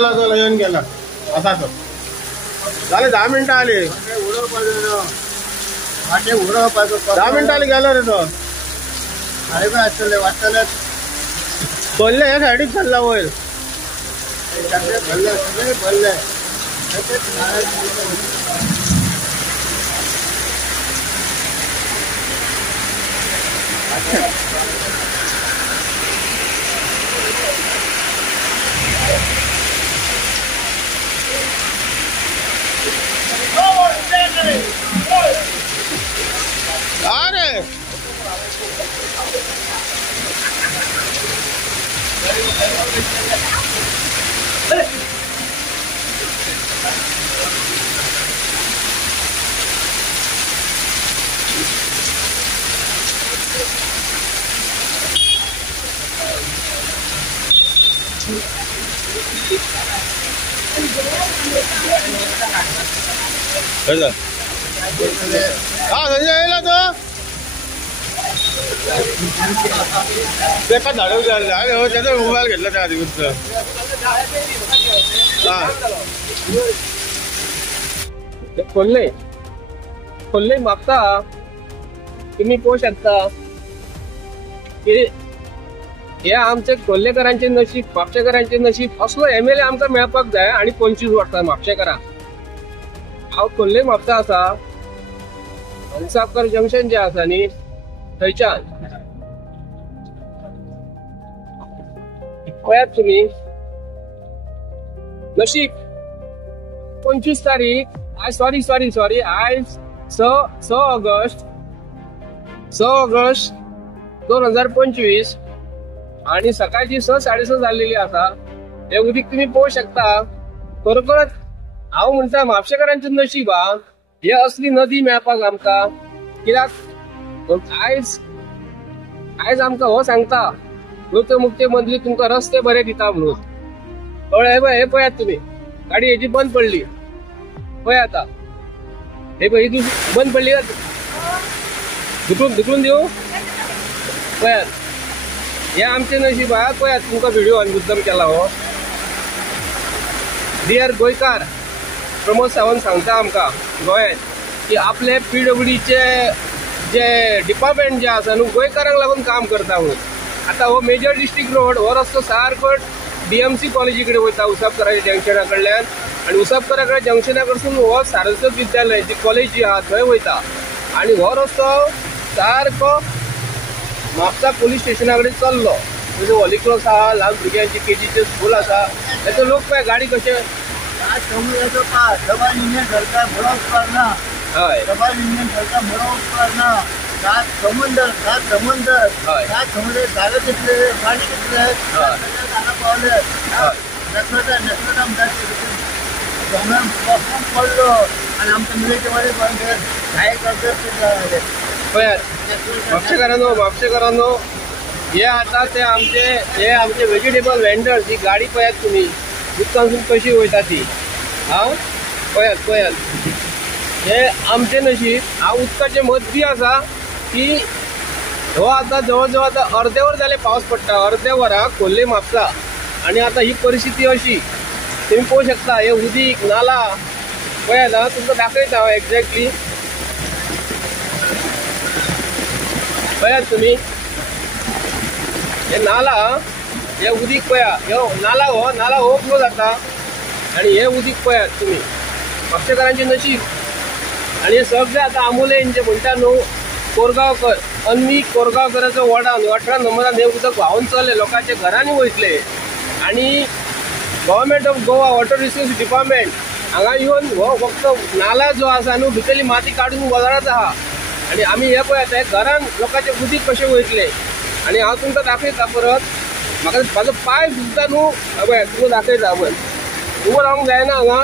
येऊन गेला असा तो झाले 10 मिनिटं आली 10 मिनिटं आली गेला रे तो अरे पण असले वाटलं बोलले या साईडीत चालला होईल बोलले अरे संजय तो पेपर झाडू त्याचा मोबाईल घेतला त्या आधी खोल्ले खोल्ले मागता तुम्ही पोहू शकता की हे आमचे खोल्लेकरांचे नशीब म्हापशेकरांचे नशीब असलो MLA आमकां मेळपाक जाय आणि 25 वर्सां म्हापशेकरां हांव खोल्ले म्हापसा आसा हंसाकर जंक्शन जे आसा न्ही थंयच्यान पळयात तुमी नशीब 25 तारीख आज सॉरी आज 6 ऑगस्ट 2025 आणि सकाळची 6:30 जाल्लेली आसा हे उदीक तुम्ही पळोवंक शकता खरोखरच हांव म्हणटा म्हापशेकरांचें नशीब हा हे असली नदी मेळपाक आमकां कित्याक आयज आमकां हो सांगता मुख्यमंत्री तुमकां रस्ते बरे दिता म्हणून कळ्ळें हे पळयात तुमी गाडी हेची बंद पडली पळय आता हे पळय ही बंद पडली दुखून देऊ पळयात हे आमचे नशीब आहा पळयात तुमकां व्हिडिओ मुद्दम केला हो डियर गोंयकार प्रमोद सावंत सांगता आमकां गोंयांत की आपले PWDचे जे डिपार्टमेंट जे आसा न्हू गोंयकारांक लागून काम करता म्हणून आता हो मेजर डिस्ट्रिक्ट रोड हो रस्तो सारको DMC कॉलेजी कडेन वयता उसापकराच्या जंक्शना कडल्यान आणि उसापकरा जंक्शना कडसून हो सारस्वत विद्यालय जी कॉलेज जी आहा थंय वयता आणि हो रस्तो सारको म्हापसा पुलीस स्टेशना कडेन चल्लो म्हणजे हॉली क्रॉस आहा ल्हान भुरग्यांची KGचे स्कूल आसा तेचो लोक पळय गाडी कशे डबल इंजिन सरकार बरोबर करना हय डबल इंजिन सरकार बरोबर करना सात समुद्र जागा कितले गाडी कितले जागा पावले पडलो आणि आमच्या मिलिटरीमध्ये पण काय करतात पळयात म्हापशेकरांनो हे आता ते आमचे व्हेजिटेबल वेंडर्स ही गाडी पळयात तुमी उदकांसून कशी वयता ती पळयात हे आमचे नशीब हांव उदकाचे मदती आसा की हो आता जवळ जवळ आता अर्दे वर जाले पावस पडटा अर्दे वरां खोल्ले म्हापसा आणि आता ही परिस्थिती अशी तुम्ही पळोवंक शकता हे उदीक नाला पळयात हांव तुमकां दाखयता एक्झॅक्टली पळयात तुमी हे नाला हे उदीक पळया नाला ओव्हरफ्लो जाता आणि हे उदीक पळयात तुमी म्हापशेकरांचे नशीब आणि हे सगळे आता आमोले जे म्हणटा न्हू कोरगांवकर अन्वी कोरगांवकराचो वॉर्डान 18 नंबरान हे उदक व्हांवून चल्ले लोकांच्या घरांनी वयतले आणि government of Goa water resource department हांगा येवन हो फक्त नाला जो आसा न्हू भितरली माती काडून वजारात आहा आणि आमी हे पळयात हे घरान लोकांचे उदीक कशें वयतले आणि हांव तुमकां दाखयता परत म्हाजो पाय सुद्दां न्हू पळय तुमकां दाखयता पण उबो रावंक जायना हांगा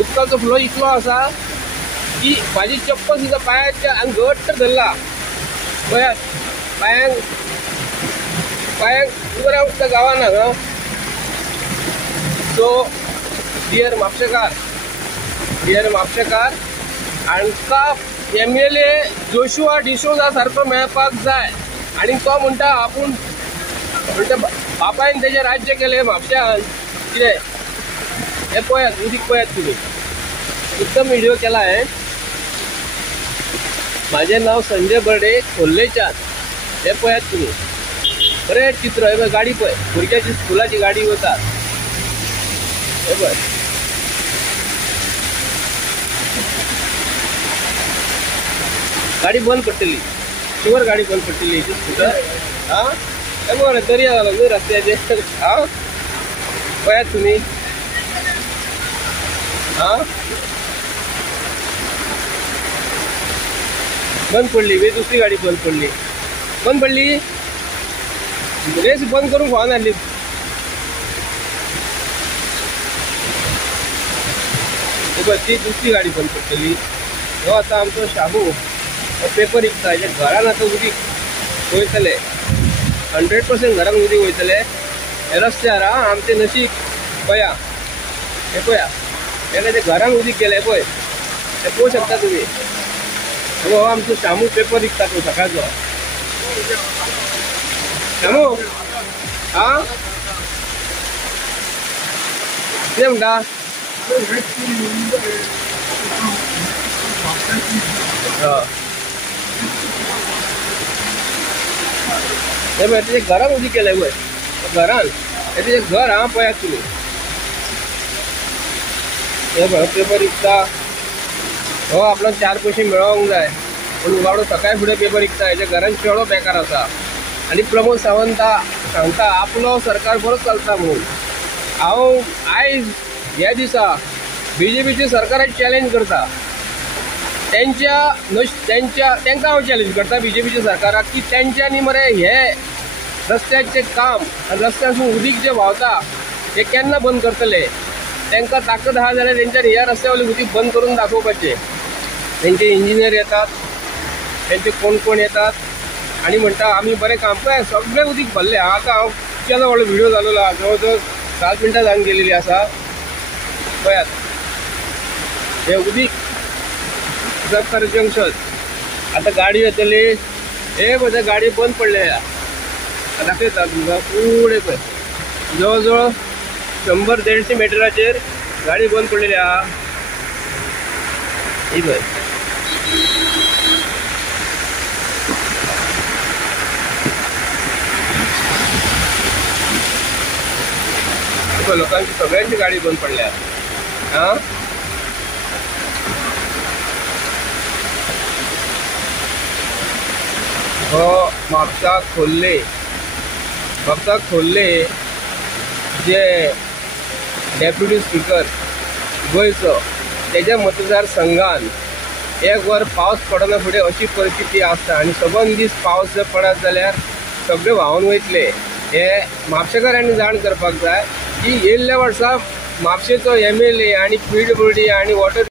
उदकाचो फ्लो इतलो आसा की म्हाजी चप्पल सुद्दां पांयाच्या आनी घट्ट धरला पळयात पांयांक उबो रावंक सुद्दां गावना हांगा सो डियर म्हापशेकार हांकां MLA जोशुआ डिसोजा सारको मेळपाक जाय आणि तो म्हणटा आपूण म्हणटा बापायन तेजे राज्य केले म्हापशान कितें हे पळयात उदीक पळयात तुम्ही उत्तम व्हिडिओ केला आहे. माझे नाव संजय बर्डे खोल्लेच्यान. हे पळयात तुम्ही बरे चित्र. हे गाडी पळय भुरग्याची स्कुलाची गाडी वता. हे पळय गाडी बंद पडटली. शुवर गाडी बंद पडटली स्कूटर. हा हे बरं दर्या झालो न्हू रस्त्याचे. हा पळयात तुम्ही. हा बंद पडली वे दुसरी गाडी बंद पडली. रेस बंद करून व्हान हाडली. ती दुसरी गाडी बंद पडटली. हो आता आमचो शाबू पेपर विकता. हेच्या घरान आतां उदीक वयतले 100% घरान उदीक वयतले. हे रस्त्यार आमचे नशीब पळया. हे पळया तेन्ना घरान उदीक गेले पळय. ते पळोवंक शकता तुम्ही. हो आमचो शामू पेपर विकता तो सकाळचो. शामू हा कितें म्हणटा. हे पळय तेजे घरान उदीक गेले पळय. घरान हे तेजें घर हा पळयात तुम्ही. हे पळय पेपर विकता. हो आपलो 4 पयशे मेळोंक जाय पूण बाबडो सकाळी फुडें पेपर विकता. हेच्या घरान चेडो बेकार आसा. आनी प्रमोद सावंता सांगता आपलो सरकार बरो चलता म्हणून. हांव आयज ह्या दिसा BJPच्या सरकाराक चॅलेंज करता. तांकां हांव चॅलेंज करता BJPच्या सरकाराक की तेंच्यांनी मरे हे रस्त्याचें काम आनी रस्त्यासून उदीक जे व्हांवता हे केन्ना बंद करतले. तांकां ताकद आहा जाल्यार तेंच्यांनी ह्या रस्त्या वयलें उदीक बंद करून दाखोवपाचें. तेंचे इंजिनियर येतात, तेंचे कोण कोण येतात आनी म्हणटा आमी बरें काम पळय सगळें उदीक भरलें. आतां हांव केलो व्हडलो व्हिडिओ जालोलो आहा. जवळ जवळ 7 मिनटां जावन गेलेली आसा. पळयात हे उदीक जखर जंक्शन. आतां गाडी येतली. हे पळय गाडी बंद पडल्या. दाखयता तुमकां फुडें पळय जवळ जवळ 100-150 मिटराचेर गाडी बंद पडलेली आहा. ही पळय लोकांची सगळ्यांची गाडी बंद पडल्या. हा हो म्हापसा खोल्ले जे डेप्युटी स्पीकर गोंयचो तेज्या मतदारसंघान 1 वर पावस पडना फुडें अशी परिस्थिती आसता. आनी सबंद दीस पावस जर पडत जाल्यार सगळे व्हांवन वयतले. हे म्हापशेकारांनी जाण करपाक जाय की येयल्ल्या वर्सा म्हापशेचो MLA आनी PWD आनी वॉटर